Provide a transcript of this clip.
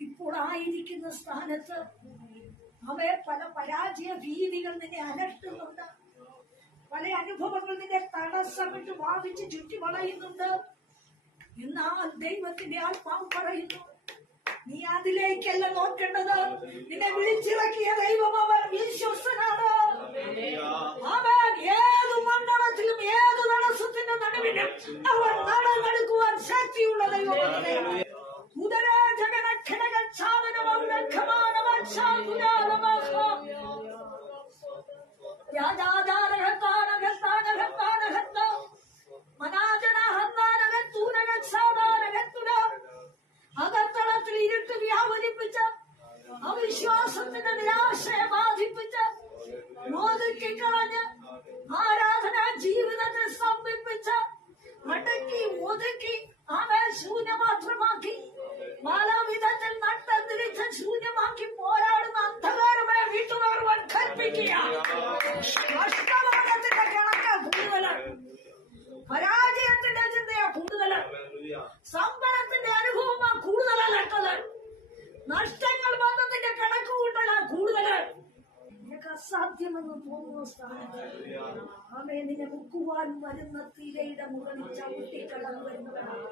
ഇപ്പോൾ ആയിരിക്കുന്ന സ്ഥാനത്ത് അവയെ പല പരാജയ ഭീതികൾ നിന്നെ അലട്ടുന്നുണ്ട്. പല അനുഭവങ്ങൾ നിന്നെ തടസ്സമിട്ട് വാദിച്ച് ചുറ്റി വളയുന്നുണ്ട്. എന്നാൽ ദൈവത്തിന്റെ ആത്മാവ് പറയുന്നു, നീ അതിലേക്കല്ല നോക്കേണ്ടത്. നിന്നെ വിളിച്ചിറക്കിയ ദൈവം അവൻ വിശ്വസ്തനാണ്. അവൻ ഏതു മണ്ഡലത്തിലും ഏതു തടസ്സത്തിന്റെ നടുവിലും അവൻ നടന്നെടുക്കുവാൻ ശക്തിയുള്ള ദൈവമാണ്. അകത്തളത്തിൽ ഇരുട്ട് വ്യാപരിപ്പിച്ച അവിശ്വാസത്തിന്റെ നിരാശയെ ബാധിപ്പിച്ച ഒതുക്കിക്കളഞ്ഞ് ആരാധനാ ജീവിതത്തെ സ്തംഭിപ്പിച്ച മടക്കി ഒതുക്കി അവൻ ശൂന്യമാത്രമാക്കി പലവിധത്തിൽ നട്ടതിരിച്ച ശൂന്യമാക്കി പോരാടുന്ന അന്ധകാരമായ വീട്ടുകാർ കൽപ്പിക്കുക. കഷ്ടമാനത്തിന്റെ കണക്ക് കൂടുതൽ, പരാജയത്തിന്റെ ചിന്തയാ കൂടുതൽ, സമ്പന്നത്തിന്റെ അനുഭവമാ കൂടുതലല്ലട്ടത്, നഷ്ടങ്ങൾ വന്നതിന്റെ കണക്ക് കൂട്ടലാ കൂടുതൽ. നിനക്ക് അസാധ്യമെന്ന് തോന്നുന്ന സ്ഥാനത്ത് അവയെ നിന്നെ മുക്കുവാൻ വരുന്ന തീരയുടെ മുകളിൽ ചവിട്ടി കടന്നു വരുന്നവരാണ്.